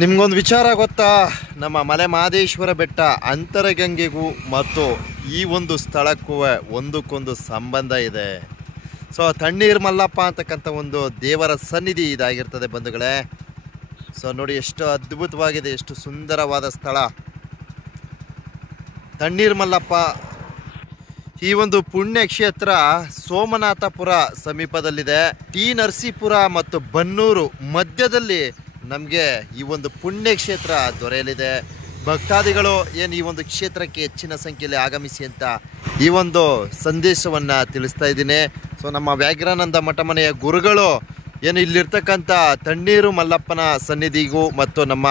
ನಿಮ್ಗೊಂದು ವಿಚಾರ ಗೊತ್ತಾ? ನಮ್ಮ ಮಲೆ ಮಹದೇಶ್ವರ ಬೆಟ್ಟ ಅಂತರಗಂಗೆಗೂ ಮತ್ತು ಈ ಒಂದು ಸ್ಥಳಕ್ಕೂ ಒಂದಕ್ಕೊಂದು ಸಂಬಂಧ ಇದೆ. ಸೊ ತಣ್ಣೀರು ಮಲ್ಲಪ್ಪ ಅಂತಕ್ಕಂಥ ಒಂದು ದೇವರ ಸನ್ನಿಧಿ ಇದಾಗಿರ್ತದೆ ಬಂಧುಗಳೇ. ಸೊ ನೋಡಿ ಎಷ್ಟು ಅದ್ಭುತವಾಗಿದೆ, ಎಷ್ಟು ಸುಂದರವಾದ ಸ್ಥಳ ತಣ್ಣೀರು ಮಲ್ಲಪ್ಪ. ಈ ಒಂದು ಪುಣ್ಯ ಕ್ಷೇತ್ರ ಸೋಮನಾಥಪುರ ಸಮೀಪದಲ್ಲಿದೆ. ಟಿ ನರಸೀಪುರ ಮತ್ತು ಬನ್ನೂರು ಮಧ್ಯದಲ್ಲಿ ನಮಗೆ ಈ ಒಂದು ಪುಣ್ಯ ಕ್ಷೇತ್ರ ದೊರೆಯಲಿದೆ. ಭಕ್ತಾದಿಗಳು ಏನು ಈ ಒಂದು ಕ್ಷೇತ್ರಕ್ಕೆ ಹೆಚ್ಚಿನ ಸಂಖ್ಯೆಯಲ್ಲಿ ಆಗಮಿಸಿ ಅಂತ ಈ ಒಂದು ಸಂದೇಶವನ್ನು ತಿಳಿಸ್ತಾ ಇದ್ದೀನಿ. ಸೊ ನಮ್ಮ ವ್ಯಾಘ್ರಾನಂದ ಮಠ ಮನೆಯ ಗುರುಗಳು ಏನು ಇಲ್ಲಿರ್ತಕ್ಕಂಥ ತಣ್ಣೀರು ಮಲ್ಲಪ್ಪನ ಸನ್ನಿಧಿಗೂ ಮತ್ತು ನಮ್ಮ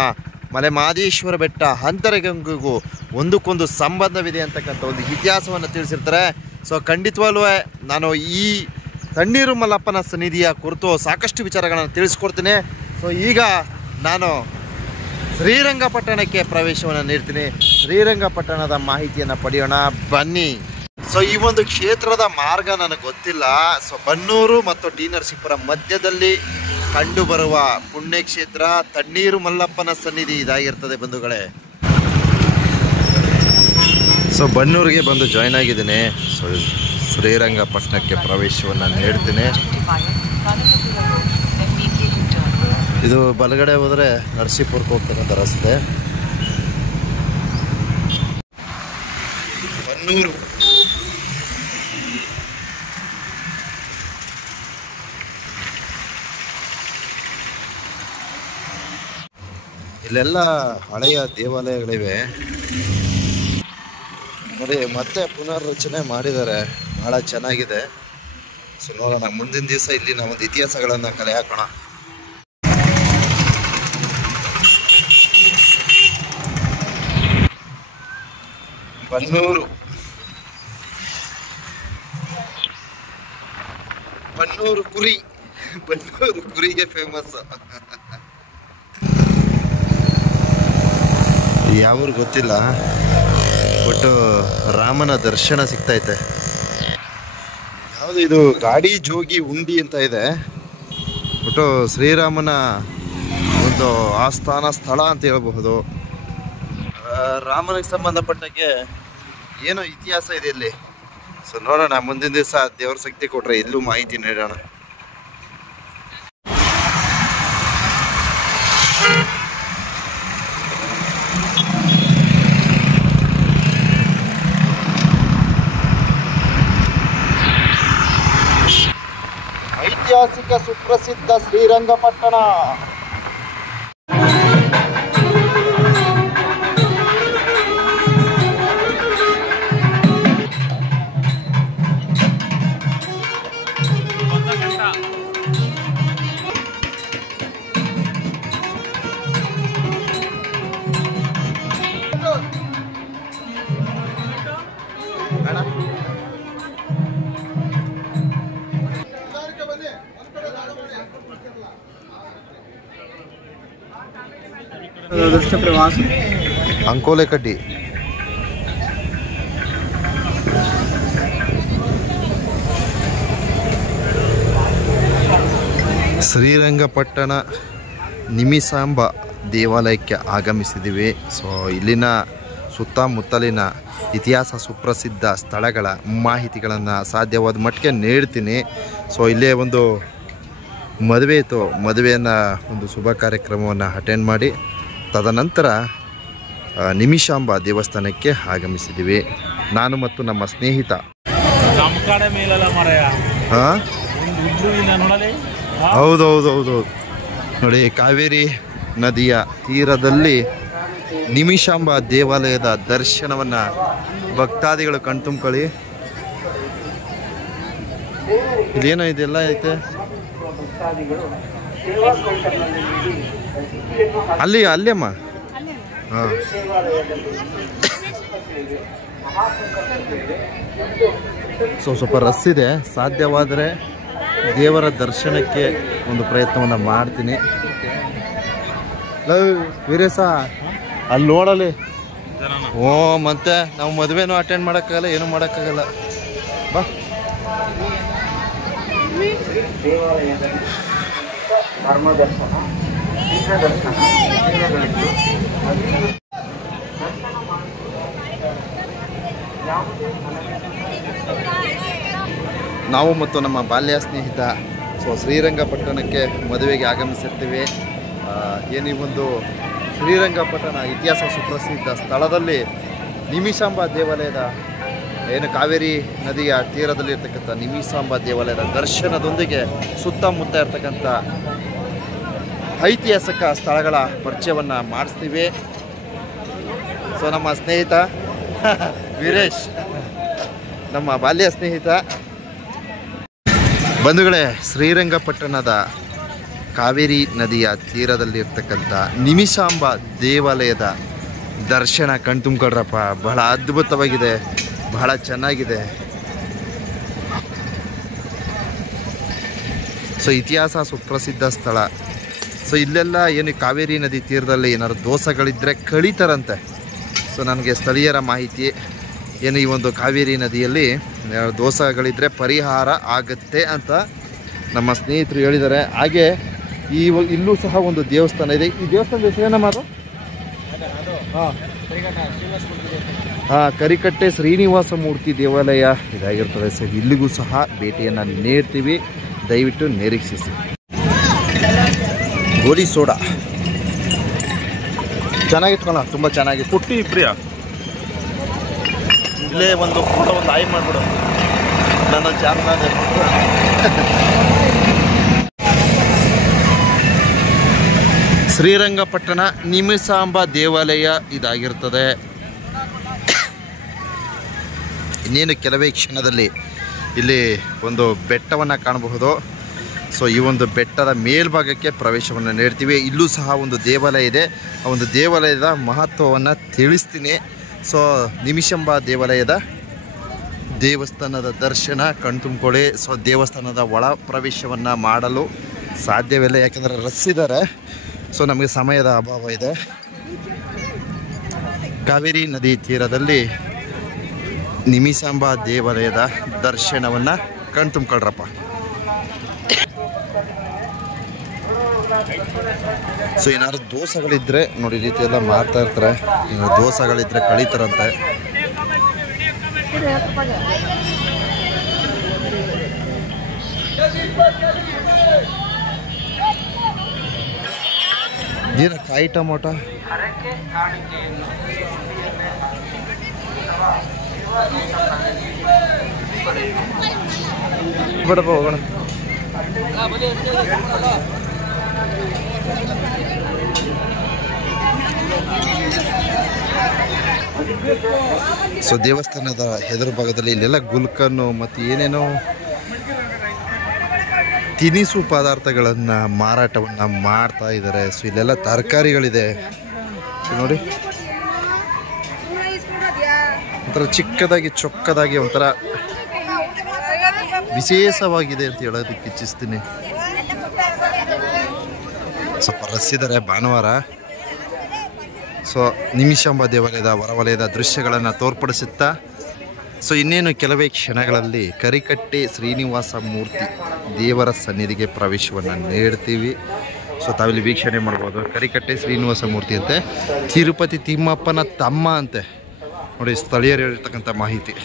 ಮಲೆ ಮಹದೇಶ್ವರ ಬೆಟ್ಟ ಅಂತರಗಂಗೆಗೂ ಒಂದಕ್ಕೊಂದು ಸಂಬಂಧವಿದೆ ಅಂತಕ್ಕಂಥ ಒಂದು ಇತಿಹಾಸವನ್ನು ತಿಳಿಸಿರ್ತಾರೆ. ಸೊ ಖಂಡಿತವಾಗ್ಲೂ ನಾನು ಈ ತಣ್ಣೀರು ಮಲ್ಲಪ್ಪನ ಸನ್ನಿಧಿಯ ಕುರಿತು ಸಾಕಷ್ಟು ವಿಚಾರಗಳನ್ನು ತಿಳಿಸ್ಕೊಡ್ತೀನಿ. ಸೊ ಈಗ ನಾನು ಶ್ರೀರಂಗಪಟ್ಟಣಕ್ಕೆ ಪ್ರವೇಶವನ್ನು ನೀಡ್ತೀನಿ. ಶ್ರೀರಂಗಪಟ್ಟಣದ ಮಾಹಿತಿಯನ್ನು ಪಡೆಯೋಣ ಬನ್ನಿ. ಸೊ ಈ ಒಂದು ಕ್ಷೇತ್ರದ ಮಾರ್ಗ ನನಗೆ ಗೊತ್ತಿಲ್ಲ. ಸೊ ಬನ್ನೂರು ಮತ್ತು ಟಿ ನರಸೀಪುರ ಮಧ್ಯದಲ್ಲಿ ಕಂಡು ಬರುವ ಪುಣ್ಯಕ್ಷೇತ್ರ ತಣ್ಣೀರು ಮಲ್ಲಪ್ಪನ ಸನ್ನಿಧಿ ಇದಾಗಿರ್ತದೆ ಬಂಧುಗಳೇ. ಸೊ ಬನ್ನೂರಿಗೆ ಬಂದು ಜಾಯ್ನ್ ಆಗಿದ್ದೀನಿ. ಸೊ ಶ್ರೀರಂಗಪಟ್ಟಣಕ್ಕೆ ಪ್ರವೇಶವನ್ನು ನೀಡ್ತೀನಿ. ಇದು ಬಲಗಡೆ ಹೋದರೆ ನರಸೀಪುರಕ್ಕೆ ಹೋಗ್ತಕ್ಕಂಥ ರಸ್ತೆ. ಬನ್ನೂರು ಇಲ್ಲೆಲ್ಲ ಹಳೆಯ ದೇವಾಲಯಗಳಿವೆ ನೋಡಿ, ಮತ್ತೆ ಪುನರ್ರಚನೆ ಮಾಡಿದ್ದಾರೆ, ಬಹಳ ಚೆನ್ನಾಗಿದೆ. ಸೊ ನೋಡೋಣ, ಮುಂದಿನ ದಿವಸ ಇಲ್ಲಿನ ಒಂದು ಇತಿಹಾಸಗಳನ್ನು ಕಲೆ ಹಾಕೋಣ. ಬನ್ನೂರು ಬನ್ನೂರು ಕುರಿ, ಬನ್ನೂರು ಕುರಿಗೆ ಫೇಮಸ್. ಯಾವ್ರು ಗೊತ್ತಿಲ್ಲ, ಬಟ್ ರಾಮನ ದರ್ಶನ ಸಿಗ್ತೈತೆ. ಯಾವುದು ಇದು ಗಾಡಿ ಜೋಗಿ ಉಂಡಿ ಅಂತ ಇದೆ, ಬಟ್ ಶ್ರೀರಾಮನ ಒಂದು ಆಸ್ಥಾನ ಸ್ಥಳ ಅಂತ ಹೇಳ್ಬಹುದು. ರಾಮನಿಗೆ ಸಂಬಂಧಪಟ್ಟಂಗೆ ಏನೋ ಇತಿಹಾಸ ಇದೆ ಇಲ್ಲಿ. ಸೊ ನೋಡೋಣ, ಮುಂದಿನ ದಿವಸ ದೇವ್ರ ಶಕ್ತಿ ಕೊಟ್ರೆ ಇಲ್ಲೂ ಮಾಹಿತಿ ನೀಡೋಣ. ಐತಿಹಾಸಿಕ ಸುಪ್ರಸಿದ್ಧ ಶ್ರೀರಂಗಪಟ್ಟಣ. ಅಂಕೋಲೆ ಕಡ್ಡಿ ಶ್ರೀರಂಗಪಟ್ಟಣ ನಿಮಿಷಾಂಬ ದೇವಾಲಯಕ್ಕೆ ಆಗಮಿಸಿದ್ದೀವಿ. ಸೊ ಇಲ್ಲಿನ ಸುತ್ತಮುತ್ತಲಿನ ಇತಿಹಾಸ ಸುಪ್ರಸಿದ್ಧ ಸ್ಥಳಗಳ ಮಾಹಿತಿಗಳನ್ನು ಸಾಧ್ಯವಾದ ಮಟ್ಟಿಗೆ ನೀಡ್ತೀನಿ. ಸೊ ಇಲ್ಲೇ ಒಂದು ಮದುವೆ ಇತ್ತು, ಮದುವೆಯನ್ನು ಒಂದು ಶುಭ ಕಾರ್ಯಕ್ರಮವನ್ನು ಅಟೆಂಡ್ ಮಾಡಿ ತದನಂತರ ನಿಮಿಷಾಂಬ ದೇವಸ್ಥಾನಕ್ಕೆ ಆಗಮಿಸಿದ್ದೀವಿ, ನಾನು ಮತ್ತು ನಮ್ಮ ಸ್ನೇಹಿತ. ಹೌದೌದೌದು ನೋಡಿ, ಕಾವೇರಿ ನದಿಯ ತೀರದಲ್ಲಿ ನಿಮಿಷಾಂಬ ದೇವಾಲಯದ ದರ್ಶನವನ್ನು ಭಕ್ತಾದಿಗಳು ಕಣ್ತುಂಬ್ಕೊಳ್ಳಿ. ಇದೇನೋ ಇದೆಲ್ಲ ಐತೆ ಅಲ್ಲಿ ಅಮ್ಮ. ಹಾಂ, ಸ್ವಲ್ಪ ರಸ್ ಇದೆ. ಸಾಧ್ಯವಾದರೆ ದೇವರ ದರ್ಶನಕ್ಕೆ ಒಂದು ಪ್ರಯತ್ನವನ್ನು ಮಾಡ್ತೀನಿ. ವೀರೇಶ ಅಲ್ಲಿ ನೋಡಲಿ. ಓ ಮತ್ತೆ ನಾವು ಮದುವೆನೂ ಅಟೆಂಡ್ ಮಾಡೋಕ್ಕಾಗಲ್ಲ, ಏನೂ ಮಾಡೋಕ್ಕಾಗಲ್ಲ. ಬಾ, ಧರ್ಮದರ್ಶನ ನಾವು ಮತ್ತು ನಮ್ಮ ಬಾಲ್ಯ ಸ್ನೇಹಿತ ಶ್ರೀರಂಗಪಟ್ಟಣಕ್ಕೆ ಮದುವೆಗೆ ಆಗಮಿಸಿರ್ತೀವಿ. ಈ ಒಂದು ಶ್ರೀರಂಗಪಟ್ಟಣ ಇತಿಹಾಸ ಸುಪ್ರಸಿದ್ಧ ಸ್ಥಳದಲ್ಲಿ ನಿಮಿಷಾಂಬ ದೇವಾಲಯದ ಕಾವೇರಿ ನದಿಯ ತೀರದಲ್ಲಿ ಇರ್ತಕ್ಕಂಥ ನಿಮಿಷಾಂಬ ದೇವಾಲಯದ ದರ್ಶನದೊಂದಿಗೆ ಸುತ್ತಮುತ್ತ ಇರ್ತಕ್ಕಂಥ ಐತಿಹಾಸಿಕ ಸ್ಥಳಗಳ ಪರಿಚಯವನ್ನು ಮಾಡಿಸ್ತೀವಿ. ಸೊ ನಮ್ಮ ಸ್ನೇಹಿತ ವೀರೇಶ್, ನಮ್ಮ ಬಾಲ್ಯ ಸ್ನೇಹಿತ. ಬಂಧುಗಳೇ, ಶ್ರೀರಂಗಪಟ್ಟಣದ ಕಾವೇರಿ ನದಿಯ ತೀರದಲ್ಲಿರ್ತಕ್ಕಂಥ ನಿಮಿಷಾಂಬ ದೇವಾಲಯದ ದರ್ಶನ ಕಣ್ತುಂಬ್ಕೊಳ್ರಪ್ಪ. ಬಹಳ ಅದ್ಭುತವಾಗಿದೆ, ಬಹಳ ಚೆನ್ನಾಗಿದೆ. ಸೊ ಇತಿಹಾಸ ಸುಪ್ರಸಿದ್ಧ ಸ್ಥಳ. ಸೊ ಇಲ್ಲೆಲ್ಲ ಕಾವೇರಿ ನದಿ ತೀರದಲ್ಲಿ ಏನಾದ್ರು ದೋಷಗಳಿದ್ದರೆ ಕಳೀತಾರಂತೆ. ಸೊ ನನಗೆ ಸ್ಥಳೀಯರ ಮಾಹಿತಿ ಈ ಒಂದು ಕಾವೇರಿ ನದಿಯಲ್ಲಿ ದೋಷಗಳಿದ್ದರೆ ಪರಿಹಾರ ಆಗುತ್ತೆ ಅಂತ ನಮ್ಮ ಸ್ನೇಹಿತರು ಹೇಳಿದ್ದಾರೆ. ಹಾಗೆ ಇಲ್ಲೂ ಸಹ ಒಂದು ದೇವಸ್ಥಾನ ಇದೆ. ಈ ದೇವಸ್ಥಾನದ ಹೆಸರೇನಮ್ಮ ಅದು? ಕರಿಕಟ್ಟೆ ಶ್ರೀನಿವಾಸ ಮೂರ್ತಿ ದೇವಾಲಯ ಇದಾಗಿರ್ತದೆ. ಸೊ ಇಲ್ಲಿಗೂ ಸಹ ಭೇಟಿಯನ್ನು ನೀಡ್ತೀವಿ, ದಯವಿಟ್ಟು ನಿರೀಕ್ಷಿಸಿ. ಗೋಲಿ ಸೋಡಾ ಚೆನ್ನಾಗಿಟ್ಕೊಳ, ತುಂಬ ಚೆನ್ನಾಗಿತ್ತು. ಪುಟ್ಟಿ ಪ್ರಿಯ ಇಲ್ಲೇ ಒಂದು ಫೋಟೋ ಒಂದು ಆಯ್ ಮಾಡಿಬಿಡು, ನನ್ನ ಚಾನಲ್. ಶ್ರೀರಂಗಪಟ್ಟಣ ನಿಮಿಷಾಂಬ ದೇವಾಲಯ ಇದಾಗಿರ್ತದೆ. ಇನ್ನೇನು ಕೆಲವೇ ಕ್ಷಣದಲ್ಲಿ ಇಲ್ಲಿ ಒಂದು ಬೆಟ್ಟವನ್ನು ಕಾಣಬಹುದು. ಸೊ ಈ ಒಂದು ಬೆಟ್ಟದ ಮೇಲ್ಭಾಗಕ್ಕೆ ಪ್ರವೇಶವನ್ನು ನೀಡ್ತೀವಿ. ಇಲ್ಲೂ ಸಹ ಒಂದು ದೇವಾಲಯ ಇದೆ. ಆ ಒಂದು ದೇವಾಲಯದ ಮಹತ್ವವನ್ನು ತಿಳಿಸ್ತೀನಿ. ಸೊ ನಿಮಿಷಾಂಬ ದೇವಸ್ಥಾನದ ದರ್ಶನ ಕಣ್ತುಂಬಿಕೊಳ್ಳಿ. ಸೊ ದೇವಸ್ಥಾನದ ಒಳ ಪ್ರವೇಶವನ್ನು ಮಾಡಲು ಸಾಧ್ಯವಿಲ್ಲ, ಯಾಕಂದರೆ ರಸ್ಸಿದ್ದಾರೆ. ಸೊ ನಮಗೆ ಸಮಯದ ಅಭಾವ ಇದೆ. ಕಾವೇರಿ ನದಿ ತೀರದಲ್ಲಿ ನಿಮಿಷಾಂಬ ದೇವಾಲಯದ ದರ್ಶನವನ್ನು ಕಣ್ತುಂಬಿಕೊಳ್ಳ್ರಪ್ಪ. ಸೊ ಏನಾದ್ರು ದೋಷಗಳಿದ್ದರೆ ನೋಡಿ, ರೀತಿ ಎಲ್ಲ ಮಾಡ್ತಾ ಇರ್ತಾರೆ. ಏನಾದ್ರು ದೋಷಗಳಿದ್ದರೆ ಕಳೀತಾರಂತೆ. ಏನ ಕಾಯಿ ಟೊಮೊಟೊ ಬಿಡಪ್ಪ, ಹೋಗೋಣ. ಸೊ ದೇವಸ್ಥಾನದ ಎದುರು ಭಾಗದಲ್ಲಿ ಇಲ್ಲೆಲ್ಲ ಗುಲ್ಕನ್ನು ಮತ್ತು ಏನೇನೋ ತಿನಿಸು ಪದಾರ್ಥಗಳನ್ನು ಮಾರಾಟವನ್ನು ಮಾಡ್ತಾ ಇದ್ದಾರೆ. ಸೊ ಇಲ್ಲೆಲ್ಲ ತರಕಾರಿಗಳಿದೆ ನೋಡಿ. ಒಂಥರ ಚಿಕ್ಕದಾಗಿ ಚೊಕ್ಕದಾಗಿ ಒಂಥರ ವಿಶೇಷವಾಗಿದೆ ಅಂತ ಹೇಳೋದಕ್ಕೆ ಇಚ್ಛಿಸ್ತೀನಿ. ಸ್ವಲ್ಪ ರಸ್ಸಿದ್ದಾರೆ ಭಾನುವಾರ. ಸೊ ನಿಮಿಷಾಂಬ ದೇವಾಲಯದ ಹೊರವಲಯದ ದೃಶ್ಯಗಳನ್ನು ತೋರ್ಪಡಿಸುತ್ತಾ ಸೊ ಇನ್ನೇನು ಕೆಲವೇ ಕ್ಷಣಗಳಲ್ಲಿ ಕರಿಕಟ್ಟೆ ಶ್ರೀನಿವಾಸ ಮೂರ್ತಿ ದೇವರ ಸನ್ನಿಧಿಗೆ ಪ್ರವೇಶವನ್ನು ನೀಡ್ತೀವಿ. ಸೊ ತಾವಿಲ್ಲಿ ವೀಕ್ಷಣೆ ಮಾಡ್ಬೋದು. ಕರಿಕಟ್ಟೆ ಶ್ರೀನಿವಾಸ ಮೂರ್ತಿ ಅಂತೆ ತಿರುಪತಿ ತಿಮ್ಮಪ್ಪನ ತಮ್ಮ ಅಂತೆ ನೋಡಿ, ಸ್ಥಳೀಯರು ಹೇಳಿರ್ತಕ್ಕಂಥ ಮಾಹಿತಿ.